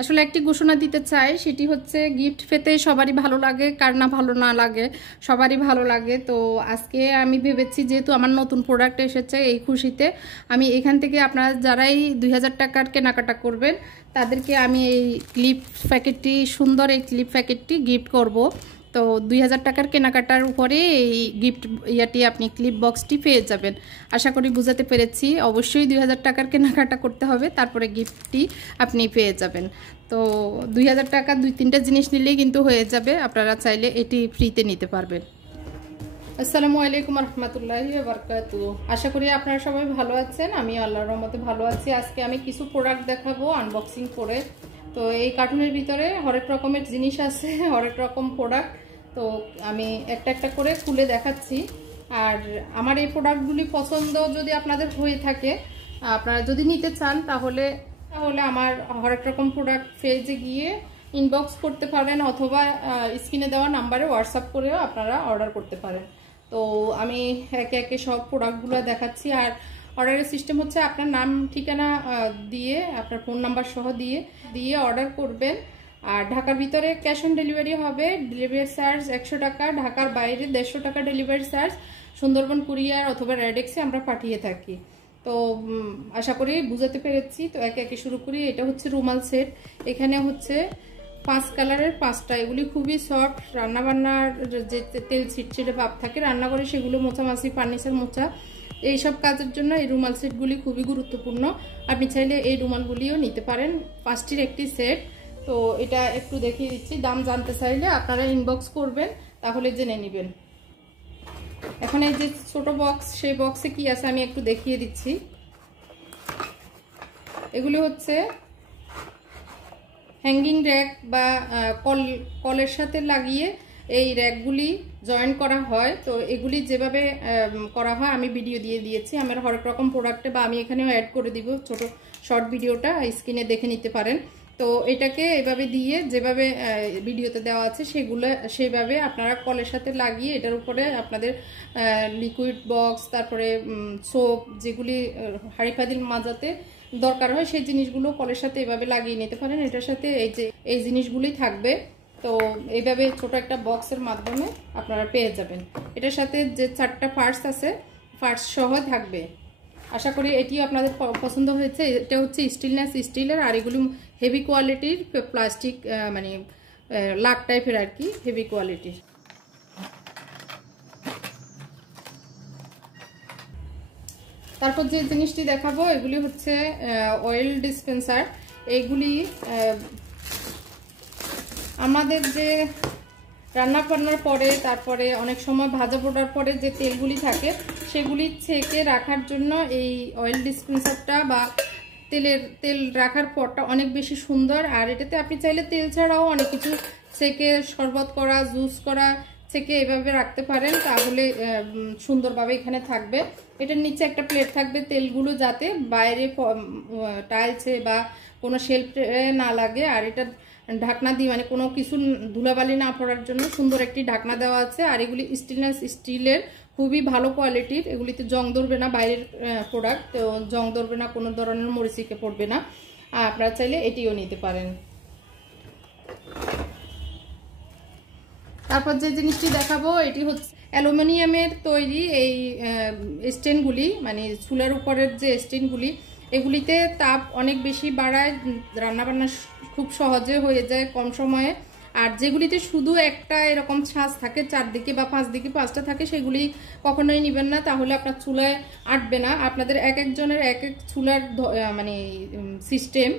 আসলে একটি ঘোষণা দিতে চাই, সেটি হচ্ছে গিফট পেতে সবারই ভালো লাগে, কার না ভালো না লাগে, সবারই ভালো লাগে। তো আজকে আমি ভেবেছি যেহেতু আমার নতুন প্রোডাক্ট এসেছে, এই খুশিতে আমি এখান থেকে আপনারা যারাই 2000 টাকার কেনাকাটা করবেন তাদেরকে আমি এই ক্লিপ প্যাকেটটি, সুন্দর এই ক্লিপ প্যাকেটটি গিফট করব। তো 2000 টাকার কেনাকাটার উপরে এই গিফট ইয়াটি আপনি ক্লিপ বক্সটি পেয়ে যাবেন। আশা করি বুঝাতে পেরেছি। অবশ্যই 2000 টাকার কেনাকাটা করতে হবে, তারপরে গিফটটি আপনি পেয়ে যাবেন। তো 2000 টাকা 2-3টা জিনিস নিলেই কিন্তু হয়ে যাবে, আপনারা চাইলে এটি ফ্রিতে নিতে পারবেন। আসসালামু আলাইকুম রহমতুল্লাহি ওয়া বারাকাতুহু। আশা করি আপনারা সবাই ভালো আছেন, আমি আল্লাহর রহমতে ভালো আছি। আজকে আমি কিছু প্রোডাক্ট দেখাবো আনবক্সিং করে। তো এই কার্টুনের ভিতরে হরেক রকমের জিনিস আছে, হরেক রকম প্রোডাক্ট। তো আমি একটা একটা করে খুলে দেখাচ্ছি। আর আমার এই প্রোডাক্টগুলি পছন্দ যদি আপনাদের হয়ে থাকে, আপনারা যদি নিতে চান তাহলে আমার হরেক রকম প্রোডাক্ট পেজে গিয়ে ইনবক্স করতে পারেন, অথবা স্ক্রিনে দেওয়া নাম্বারে হোয়াটসঅ্যাপ করেও আপনারা অর্ডার করতে পারেন। তো আমি একে একে সব প্রোডাক্টগুলো দেখাচ্ছি। আর অর্ডারের সিস্টেম হচ্ছে আপনার নাম ঠিকানা দিয়ে, আপনার ফোন নাম্বার সহ দিয়ে অর্ডার করবেন। আর ঢাকার ভিতরে ক্যাশ অন ডেলিভারি হবে, ডেলিভারি চার্জ 100 টাকা, ঢাকার বাইরে 150 টাকা ডেলিভারি চার্জ। সুন্দরবন কুরিয়ার অথবা রেডেক্সে আমরা পাঠিয়ে থাকি। তো আশা করি বুঝাতে পেরেছি। তো একে একে শুরু করি। এটা হচ্ছে রুমাল সেট। এখানে হচ্ছে 5 কালারের 5টা। এগুলি খুবই সফট, রান্নাবান্নার যে তেল ছিটছিটে ভাব থাকে রান্নাঘরে সেগুলো মোছামাছি, ফার্নিচার মোছা, এইসব কাজের জন্য এই রুমাল সেটগুলি খুবই গুরুত্বপূর্ণ। আপনি চাইলে এই রুমালগুলিও নিতে পারেন, 5টির একটি সেট। তো এটা একটু দেখিয়ে দিচ্ছি। দাম জানতে চাইলে আপনারা ইনবক্স করবেন, তাহলে জেনে নেবেন। এখন এই যে ছোট বক্স, সেই বক্সে কি আছে আমি একটু দেখিয়ে দিচ্ছি। এগুলি হচ্ছে হ্যাঙ্গিং র্যাক বা কলের সাথে লাগিয়ে এই র্যাকগুলি জয়েন করা হয়। তো এগুলি যেভাবে করা হয় আমি ভিডিও দিয়ে দিয়েছি আমার হরেক রকম প্রোডাক্টে, বা আমি এখানেও অ্যাড করে দিব ছোট শর্ট ভিডিওটা, স্ক্রিনে দেখে নিতে পারেন। তো এটাকে এভাবে দিয়ে যেভাবে ভিডিওতে দেওয়া আছে সেইভাবে আপনারা কলের সাথে লাগিয়ে এটার উপরে আপনাদের লিকুইড বক্স, তারপরে সোপ, যেগুলি হাঁড়ি পাতিল মাজাতে দরকার হয় সেই জিনিসগুলো কলের সাথে এভাবে লাগিয়ে নিতে পারেন। এটার সাথে এই জিনিসগুলি থাকবে। তো এইভাবে ছোট একটা বক্সের মাধ্যমে আপনারা পেয়ে যাবেন। এটার সাথে যে 4টা পার্টস আছে, পার্টস সহ থাকবে। আশা করি এটিও আপনাদের পছন্দ হয়েছে। এটা হচ্ছে স্টিলনেস স্টিলের, আর এগুলি হেভি কোয়ালিটির প্লাস্টিক, মানে লাক টাইপের আর কি, হেভি কোয়ালিটির। তারপর যে জিনিসটি দেখাবো এগুলি হচ্ছে অয়েল ডিসপেন্সার। এইগুলি আমাদের যে রান্না বান্নার পরে, তারপরে অনেক সময় ভাজা পোড়ার পরে যে তেলগুলি থাকে সেগুলি ছেঁকে রাখার জন্য এই অয়েল ডিসপেন্সারটা বা তেল রাখার পরটা অনেক বেশি সুন্দর। আর এটাতে আপনি চাইলে তেল ছাড়াও অনেক কিছু ছেঁকে শরবত করা, জুস করা, থেকে এভাবে রাখতে পারেন, তাহলে সুন্দরভাবে এখানে থাকবে। এটার নিচে একটা প্লেট থাকবে, তেলগুলো যাতে বাইরে টাইলসে বা কোনো শেলফে না লাগে। আর এটা ঢাকনা দিয়ে, মানে কোনো কিছু ধুলাবালি না পড়ার জন্য সুন্দর একটি ঢাকনা দেওয়া আছে। আর এগুলি স্টেনলেস স্টিলের, খুবই ভালো কোয়ালিটির। এগুলিতে জং ধরবে না, বাইরের প্রোডাক্ট, তো জং ধরবে না, কোনো ধরনের মরিচিকে পড়বে না। আর আপনারা চাইলে এটিও নিতে পারেন। তারপর যে জিনিসটি দেখাবো এটি হচ্ছে অ্যালুমিনিয়ামের তৈরি এই স্ট্যান্ডগুলি, মানে চুলার উপরের যে স্ট্যান্ডগুলি, এগুলিতে তাপ অনেক বেশি বাড়ায়, রান্নাবান্না খুব সহজে হয়ে যায় কম সময়ে। আর যেগুলিতে শুধু একটা এরকম ছাঁচ থাকে, 4 দিকে বা 5 দিকে 5টা থাকে, সেগুলি কখনোই নেবেন না, তাহলে আপনার চুলায় আটবে না। আপনাদের এক একজনের এক এক চুলার মানে সিস্টেম,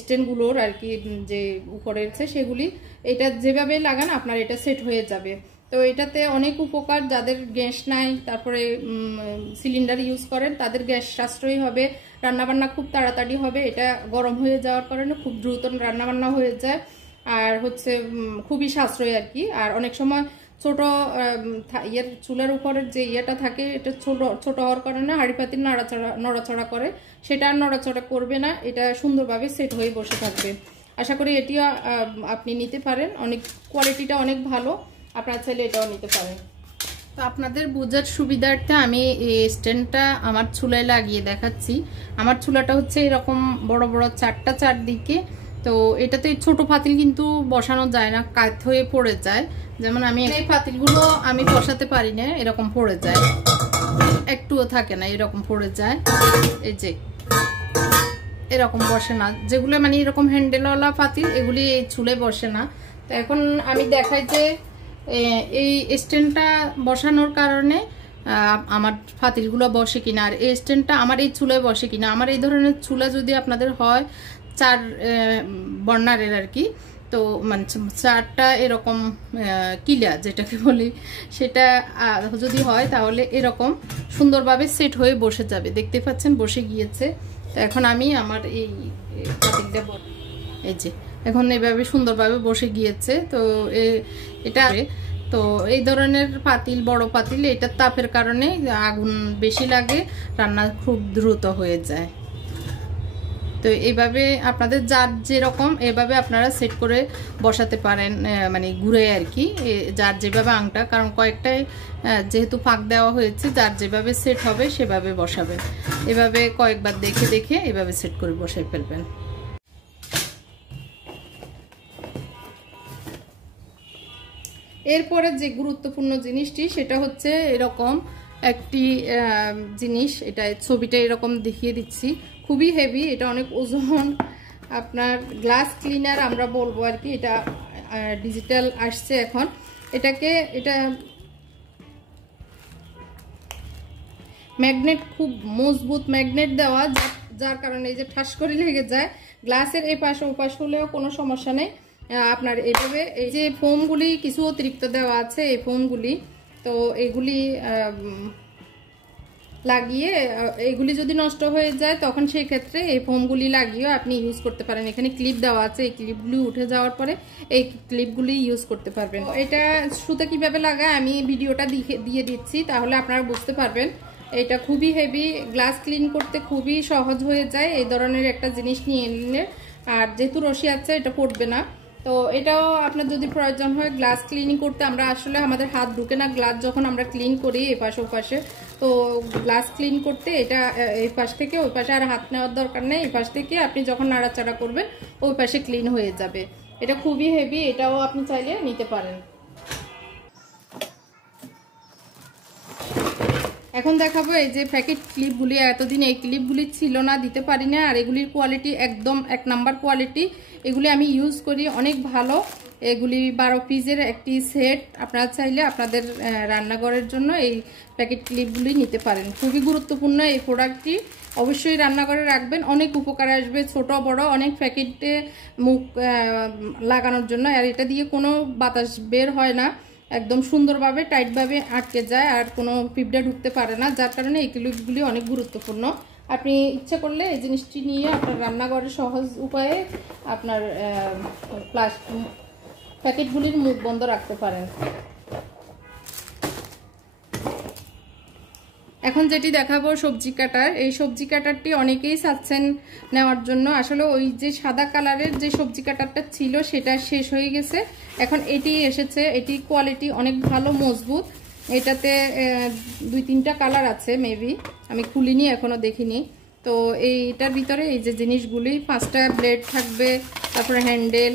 স্ট্যান্ডগুলোর আর কি, যে উপরে আছে সেগুলি, এটা যেভাবে লাগান আপনার এটা সেট হয়ে যাবে। তো এটাতে অনেক উপকার, যাদের গ্যাস নাই, তারপরে সিলিন্ডার ইউজ করেন, তাদের গ্যাস সাশ্রয়ী হবে, রান্নাবান্না খুব তাড়াতাড়ি হবে। এটা গরম হয়ে যাওয়ার কারণে খুব দ্রুত রান্নাবান্না হয়ে যায়, আর হচ্ছে খুবই সাশ্রয়ী আর কি। আর অনেক সময় ছোট চুলার উপরের যে ইয়েটা থাকে, এটা ছোট হওয়ার কারণে হাঁড়ি পাতিল নড়াচড়া করে, সেটা আর নড়াচড়া করবে না, এটা সুন্দরভাবে সেট হয়ে বসে থাকবে। আশা করি এটিও আপনি নিতে পারেন, অনেক কোয়ালিটিটা অনেক ভালো, আপনারা চাইলে এটাও নিতে পারেন। তো আপনাদের বোঝার সুবিধার্থে আমি এই স্ট্যান্ডটা আমার চুলায় লাগিয়ে দেখাচ্ছি। আমার চুলাটা হচ্ছে এরকম বড় বড় 4টা চারদিকে তো এটাতে ছোট পাতিল কিন্তু বসানো যায় না, কাত হয়ে পড়ে যায়। যেমন আমি এই পাতিলগুলো আমি বসাতে পারি না, এরকম পড়ে যায়, একটুও থাকে না, এরকম পড়ে যায়। এই যে এরকম বসে না, যেগুলো মানে এরকম হ্যান্ডেলওয়ালা পাতিল এগুলি এই চুলে বসে না। তো এখন আমি দেখাই যে এই স্ট্যান্ডটা বসানোর কারণে আমার পাতিলগুলো বসে কিনা, আর এই স্ট্যান্ডটা আমার এই চুলে বসে কিনা। আমার এই ধরনের চুলা যদি আপনাদের হয় 4 বর্নারের আর কি, তো মানে 4টা এরকম কিলা যেটাকে বলি, সেটা যদি হয় তাহলে এরকম সুন্দরভাবে সেট হয়ে বসে যাবে। দেখতে পাচ্ছেন বসে গিয়েছে। তো এখন আমি আমার এই পাতিলটা এই যে এখন এইভাবে সুন্দরভাবে বসে গিয়েছে। তো এটা তো এই ধরনের পাতিল, বড় পাতিল, এটার তাপের কারণে আগুন বেশি লাগে, রান্না খুব দ্রুত হয়ে যায়। তো এইভাবে আপনাদের যার যেরকম এভাবে আপনারা সেট করে বসাতে পারেন, মানে ঘুরে আর কি, যার যেভাবে আংটা, কারণ কয়েকটাই যেহেতু ফাঁক দেওয়া হয়েছে, যার যেভাবে সেট হবে সেভাবে বসাবেন। এভাবে কয়েকবার দেখে দেখে এভাবে সেট করে বসাই ফেলবেন। এরপরে যে গুরুত্বপূর্ণ জিনিসটি সেটা হচ্ছে এরকম একটি জিনিস, এটা ছবিটা এরকম দেখিয়ে দিচ্ছি, খুবই হেভি, এটা অনেক ওজন। আপনার গ্লাস ক্লিনার আমরা বলবো আর কি, এটা ডিজিটাল আসছে এখন। এটা ম্যাগনেট, খুব মজবুত ম্যাগনেট দেওয়া, যার কারণে এই যে ঠাস করে লেগে যায়। গ্লাসের এই পাশ ও পাশ হলেও কোনো সমস্যা নেই। আপনার এইভাবে এই যে ফোমগুলি কিছু অতিরিক্ত দেওয়া আছে, এই ফোমগুলি, তো এগুলি লাগিয়ে এগুলি যদি নষ্ট হয়ে যায় তখন সেই ক্ষেত্রে এই ফোমগুলি লাগিয়েও আপনি ইউজ করতে পারেন। এখানে ক্লিপ দেওয়া আছে, এই ক্লিপগুলি উঠে যাওয়ার পরে এই ক্লিপগুলি ইউজ করতে পারবেন। এটা সুতা কিভাবে লাগায় আমি ভিডিওটা দিয়ে দিচ্ছি, তাহলে আপনারা বুঝতে পারবেন। এটা খুবই হেভি, গ্লাস ক্লিন করতে খুবই সহজ হয়ে যায় এই ধরনের একটা জিনিস নিয়ে নিলে। আর যেহেতু রশি আছে এটা পড়বে না। তো এটাও আপনার যদি প্রয়োজন হয় গ্লাস ক্লিনিং করতে, আমরা আসলে আমাদের হাত ঢুকে না গ্লাস যখন আমরা ক্লিন করি এপাশে ওপাশে, তো গ্লাস ক্লিন করতে এটা এই পাশ থেকে ওই পাশে আর হাত নেওয়ার দরকার নেই। এই পাশ থেকে আপনি যখন নাড়াচাড়া করবেন ওই পাশে ক্লিন হয়ে যাবে। এটা খুবই হেভি, এটাও আপনি চাইলে নিতে পারেন। এখন দেখাবো এই যে প্যাকেট ক্লিপগুলি, এতদিন এই ক্লিপগুলি ছিল না, দিতে পারি না। আর এগুলির কোয়ালিটি একদম 1 নাম্বার কোয়ালিটি, এগুলি আমি ইউজ করি, অনেক ভালো। এগুলি 12 পিসের একটি সেট, আপনারা চাইলে আপনাদের রান্নাঘরের জন্য এই প্যাকেট ক্লিপগুলি নিতে পারেন। খুবই গুরুত্বপূর্ণ এই প্রোডাক্টটি, অবশ্যই রান্নাঘরে রাখবেন, অনেক উপকারে আসবে। ছোট বড় অনেক প্যাকেটে মুখ লাগানোর জন্য, আর এটা দিয়ে কোনো বাতাস বের হয় না, একদম সুন্দরভাবে টাইটভাবে আটকে যায়, আর কোনো পিঁপড়া ঢুকতে পারে না, যার কারণে এই ক্লিপগুলি অনেক গুরুত্বপূর্ণ। আপনি ইচ্ছা করলে এই জিনিসটি নিয়ে আপনার রান্নাঘরে সহজ উপায়ে আপনার প্যাকেটগুলির মুখ বন্ধ রাখতে পারেন। এখন যেটি দেখাবো সবজি কাটার, এই সবজি কাটারটি অনেকেই চাচ্ছেন নেওয়ার জন্য। আসলে ওই যে সাদা কালারের যে সবজি কাটারটা ছিল সেটা শেষ হয়ে গেছে, এখন এটি এসেছে। এটি কোয়ালিটি অনেক ভালো, মজবুত। এটাতে 2-3টা কালার আছে মেবি, আমি খুলিনি এখনো দেখিনি। তো এইটার ভিতরে এই যে জিনিসগুলি 5টা ব্লেড থাকবে, তারপরে হ্যান্ডেল,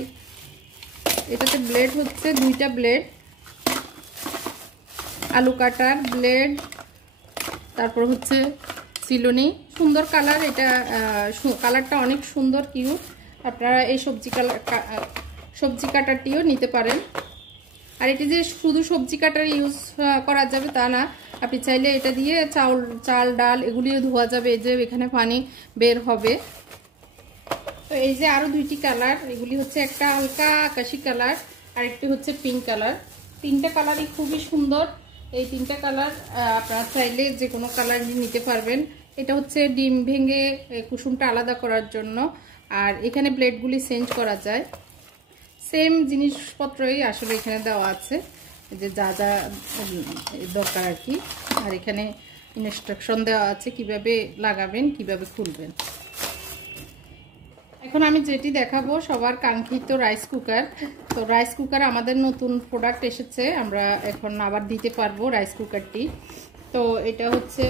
এটাতে ব্লেড হচ্ছে 2টা ব্লেড, আলু কাটার ব্লেড, তারপর হচ্ছে চিলুনি, সুন্দর কালার। এটা কালারটা অনেক সুন্দর, কিউট। আপনারা এই সবজি কাটারটিও নিতে পারেন। আর এটি যে শুধু সবজি কাটার ইউজ করা যাবে তা না, আপনি চাইলে এটা দিয়ে চাল ডাল এগুলিও ধোয়া যাবে, এই যে এখানে পানি বের হবে। তো এই যে আরো 2টি কালার, এগুলি হচ্ছে একটা হালকা আকাশি কালার আর একটি হচ্ছে পিঙ্ক কালার। 3টা কালারই খুবই সুন্দর। এই 3টা কালার আপনারা চাইলে যে কোনো কালার নিতে পারবেন। এটা হচ্ছে ডিম ভেঙে কুসুমটা আলাদা করার জন্য, আর এখানে ব্লেডগুলি চেঞ্জ করা যায়। সেম জিনিসপত্রই আসলে এখানে দেওয়া আছে, যে যা যা দরকার আর কি। আর এখানে ইনস্ট্রাকশন দেওয়া আছে কিভাবে লাগাবেন, কিভাবে খুলবেন। এখন আমি যেটি দেখাবো সবার কাঙ্ক্ষিত রাইস কুকার। তো রাইস কুকার আমাদের নতুন প্রোডাক্ট এসেছে, আমরা এখন আবার দিতে পারবো রাইস কুকারটি। তো এটা হচ্ছে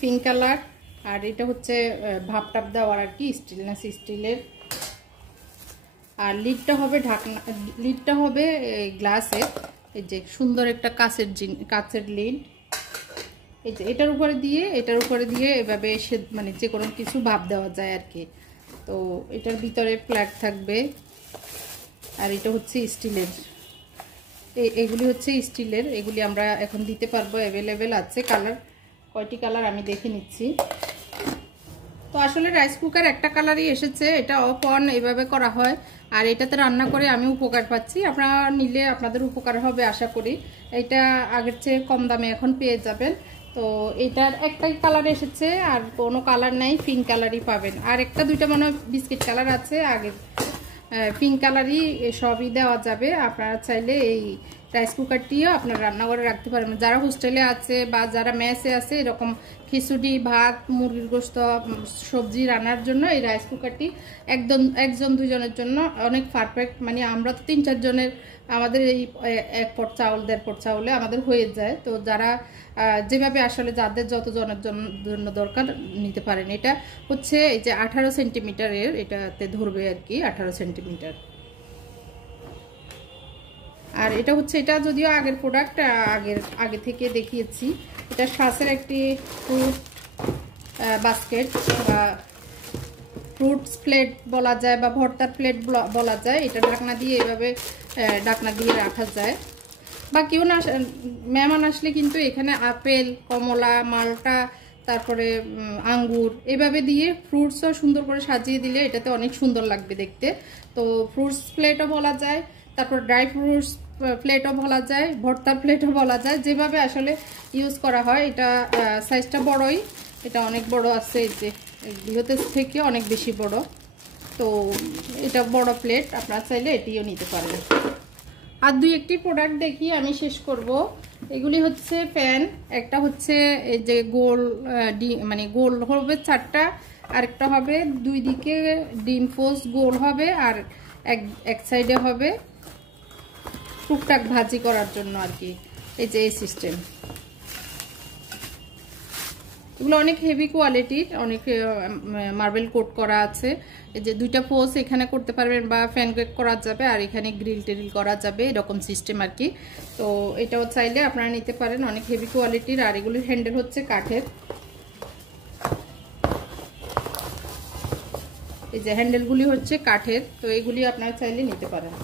পিঙ্ক কালার, আর এটা হচ্ছে ভাপ টাপ দেওয়ার আর কি, স্টেনলেস স্টিলের। আর লিডটা হবে ঢাকনা, লিডটা হবে গ্লাসের। এই যে সুন্দর একটা কাচের লিড। এই যে এটার উপরে দিয়ে এভাবে মানে যে কোনো কিছু ভাপ দেওয়া যায় আর কি। তো এটার ভিতরে প্লাগ থাকবে। আর এটা হচ্ছে স্টিলের, এগুলি হচ্ছে স্টিলের, এগুলি আমরা এখন দিতে পারবো, অ্যাভেলেবেল আছে। কালার কয়টি কালার আমি দেখে নিচ্ছি। তো আসলে রাইস কুকার একটা কালারই এসেছে, এটা অফ অন এভাবে করা হয়। আর এটাতে রান্না করে আমি উপকার পাচ্ছি, আপনারা নিলে আপনাদের উপকার হবে আশা করি। এটা আগের চেয়ে কম দামে এখন পেয়ে যাবেন। তো এটার একটাই কালার এসেছে, আর কোনো কালার নাই, পিঙ্ক কালারই পাবেন। আর একটা দুইটা মনে হয় বিস্কিট কালার আছে, আগের পিঙ্ক কালারই সবই দেওয়া যাবে। আপনারা চাইলে এই রাইস কুকারটিও আপনারা রান্নাঘরে রাখতে পারবেন। যারা হোস্টেলে আছে বা যারা মেসে আছে, এরকম খিচুড়ি, ভাত, মুরগির গোশত, সবজি রান্নার জন্য এই রাইস কুকারটি একজন দুজনের জন্য অনেক পারফেক্ট। মানে আমরা তো 3-4 জনের, আমাদের এই 1 পট চাউল 1.5 পট চাউলে আমাদের হয়ে যায়। তো যারা যেভাবে আসলে যাদের যত জনের জন্য দরকার নিতে পারেন। এটা হচ্ছে এই যে 18 সেন্টিমিটারের, এটাতে ধরবে আর কি 18 সেন্টিমিটার। আর এটা হচ্ছে, এটা যদিও আগের প্রোডাক্ট, আগে থেকে দেখিয়েছি। এটা শ্বাসের একটি ফ্রুট বাস্কেট বা ফ্রুটস প্লেট বলা যায়, বা ভর্তার প্লেট বলা যায়। এটা ঢাকনা দিয়ে এভাবে ঢাকনা দিয়ে রাখা যায়। বা কেউ না, মেহমান আসলে কিন্তু এখানে আপেল, কমলা, মালটা, তারপরে আঙ্গুর এভাবে দিয়ে ফ্রুটসও সুন্দর করে সাজিয়ে দিলে এটাতে অনেক সুন্দর লাগবে দেখতে। তো ফ্রুটস প্লেটও বলা যায়, তারপর ড্রাই ফ্রুটস প্লেটও বলা যায়, ভর্তার প্লেটও বলা যায়, যেভাবে আসলে ইউজ করা হয়। এটা সাইজটা বড়ই, এটা অনেক বড় আছে, এই যে এগুলোতে থেকে অনেক বেশি বড়। তো এটা বড় প্লেট, আপনারা চাইলে এটিও নিতে পারবেন। আর দুই একটি প্রোডাক্ট দেখি আমি শেষ করব। এগুলি হচ্ছে প্যান, একটা হচ্ছে এই যে গোল মানে গোল হবে 4টা, আরেকটা হবে 2 দিকে ডিম পোস্ট গোল হবে, আর এক সাইডে হবে টুকটাক ভাজি করার জন্য আর কি। এই যে এই সিস্টেম, এগুলো অনেক হেভি কোয়ালিটির, অনেক মার্বেল কোট করা আছে। এই যে 2টা পোস্ট এখানে করতে পারবেন, বা ফ্যান কেক করা যাবে, আর এখানে গ্রিল টেরিল করা যাবে, এরকম সিস্টেম আর কি। তো এটাও চাইলে আপনারা নিতে পারেন, অনেক হেভি কোয়ালিটির। আর এগুলির হ্যান্ডেল হচ্ছে কাঠের, এই যে হ্যান্ডেলগুলি হচ্ছে কাঠের। তো এগুলি আপনারা চাইলে নিতে পারেন।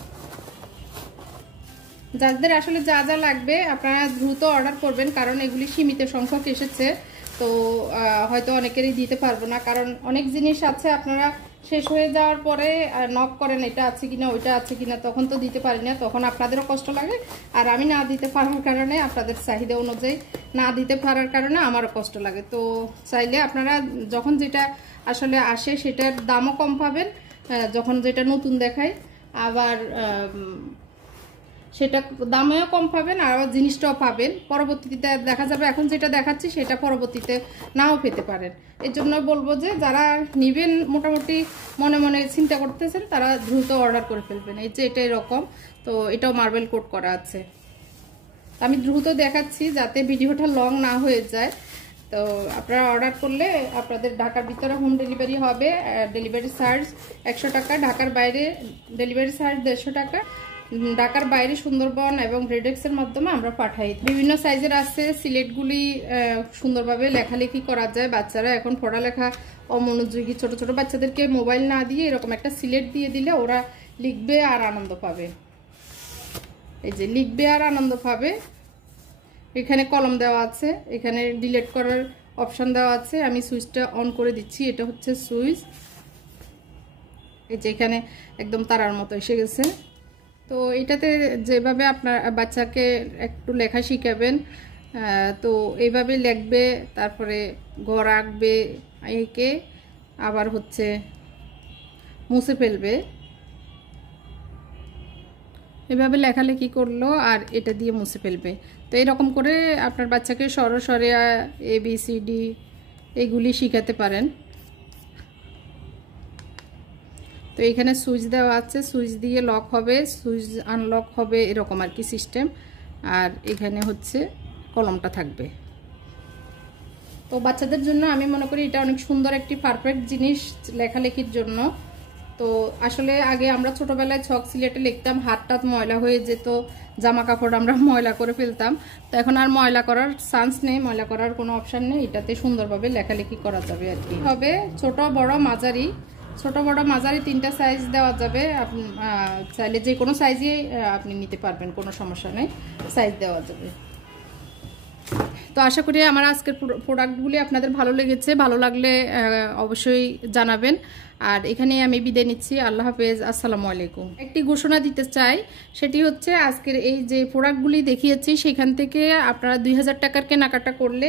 যাদের আসলে যা যা লাগবে আপনারা দ্রুত অর্ডার করবেন, কারণ এগুলি সীমিত সংখ্যক এসেছে। তো হয়তো অনেকেরই দিতে পারবো না, কারণ অনেক জিনিস আছে আপনারা শেষ হয়ে যাওয়ার পরে নক করেন এটা আছে কিনা, ওইটা আছে কিনা, তখন তো দিতে পারি না, তখন আপনাদেরও কষ্ট লাগে। আর আমি না দিতে পারার কারণে, আপনাদের চাহিদা অনুযায়ী না দিতে পারার কারণে আমারও কষ্ট লাগে। তো চাইলে আপনারা যখন যেটা আসলে আসে সেটার দামও কম পাবেন, যখন যেটা নতুন দেখায় আবার সেটা দামেও কম পাবেন, আর জিনিসটাও পাবেন। পরবর্তীতে দেখা যাবে এখন যেটা দেখাচ্ছি সেটা পরবর্তীতে নাও পেতে পারেন। এর জন্য বলবো যে যারা নেবেন, মোটামুটি মনে মনে চিন্তা করতেছেন, তারা দ্রুত অর্ডার করে ফেলবেন। এই যে এটা এরকম, তো এটাও মার্বেল কোট করা আছে। আমি দ্রুত দেখাচ্ছি যাতে ভিডিওটা লং না হয়ে যায়। তো আপনারা অর্ডার করলে আপনাদের ঢাকার ভিতরে হোম ডেলিভারি হবে। ডেলিভারি চার্জ 100 টাকা, ঢাকার বাইরে ডেলিভারি চার্জ 150 টাকা। ঢাকার বাইরে সুন্দরবন এবং রেডেক্সের মাধ্যমে আমরা পাঠাই। বিভিন্ন সাইজের আছে, সিলেটগুলি সুন্দরভাবে লেখালেখি করা যায়। বাচ্চারা এখন পড়ালেখা অমনোযোগী, ছোট ছোট বাচ্চাদেরকে মোবাইল না দিয়ে এরকম একটা সিলেট দিয়ে দিলে ওরা লিখবে আর আনন্দ পাবে। এই যে লিখবে আর আনন্দ পাবে। এখানে কলম দেওয়া আছে, এখানে ডিলিট করার অপশন দেওয়া আছে। আমি সুইচটা অন করে দিচ্ছি, এটা হচ্ছে সুইচ। এই যে এখানে একদম তারার মতো এসে গেছে। তো এটাতে যেভাবে আপনার বাচ্চাকে একটু লেখা শিখাবেন, তো এইভাবে লিখবে, তারপরে ঘর আঁকবে, এঁকে আবার হচ্ছে মুছে ফেলবে। এভাবে লেখালেখি করলো আর এটা দিয়ে মুছে ফেলবে। তো এরকম করে আপনার বাচ্চাকে সরসরে ABCD এগুলি শিখাতে পারেন। তো এখানে সুইচ দেওয়া আছে, সুইচ দিয়ে লক হবে, সুইচ আনলক হবে, এরকম আর কি সিস্টেম। আর এখানে হচ্ছে কলমটা থাকবে। তো বাচ্চাদের জন্য আমি মনে করি এটা অনেক সুন্দর একটি পারফেক্ট জিনিস লেখালেখির জন্য। তো আসলে আগে আমরা ছোটবেলায় ছক সিলেটে লিখতাম, হাতটা ময়লা হয়ে যেত, জামা কাপড় আমরা ময়লা করে ফেলতাম। তো এখন আর ময়লা করার চান্স নেই, ময়লা করার কোনো অপশান নেই, এটাতে সুন্দরভাবে লেখালেখি করা যাবে আর কি। হবে ছোট বড় মাঝারি, ছোট বড় মাঝারি 3টা সাইজ দেওয়া যাবে। আপনি চাইলে যে কোনো সাইজে আপনি নিতে পারবেন, কোনো সমস্যা নেই, সাইজ দেওয়া যাবে। তো আশা করি আমার আজকের প্রোডাক্টগুলি আপনাদের ভালো লেগেছে, ভালো লাগলে অবশ্যই জানাবেন। আর এখানেই আমি বিদায় নিচ্ছি, আল্লাহ হাফেজ, আসসালামু আলাইকুম। একটি ঘোষণা দিতে চাই, সেটি হচ্ছে আজকের এই যে প্রোডাক্টগুলি দেখিয়েছি সেখান থেকে আপনারা 2000 টাকার কেনাকাটা করলে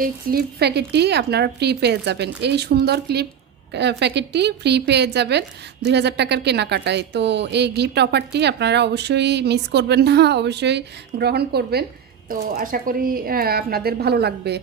এই ক্লিপ প্যাকেটটি আপনারা ফ্রি পেয়ে যাবেন। এই সুন্দর ক্লিপ প্যাকেটটি ফ্রি পেয়ে যাবেন 2000 টাকার কেনাকাটায়। তো এই গিফট অফারটি আপনারা অবশ্যই মিস করবেন না, অবশ্যই গ্রহণ করবেন। তো আশা করি আপনাদের ভালো লাগবে।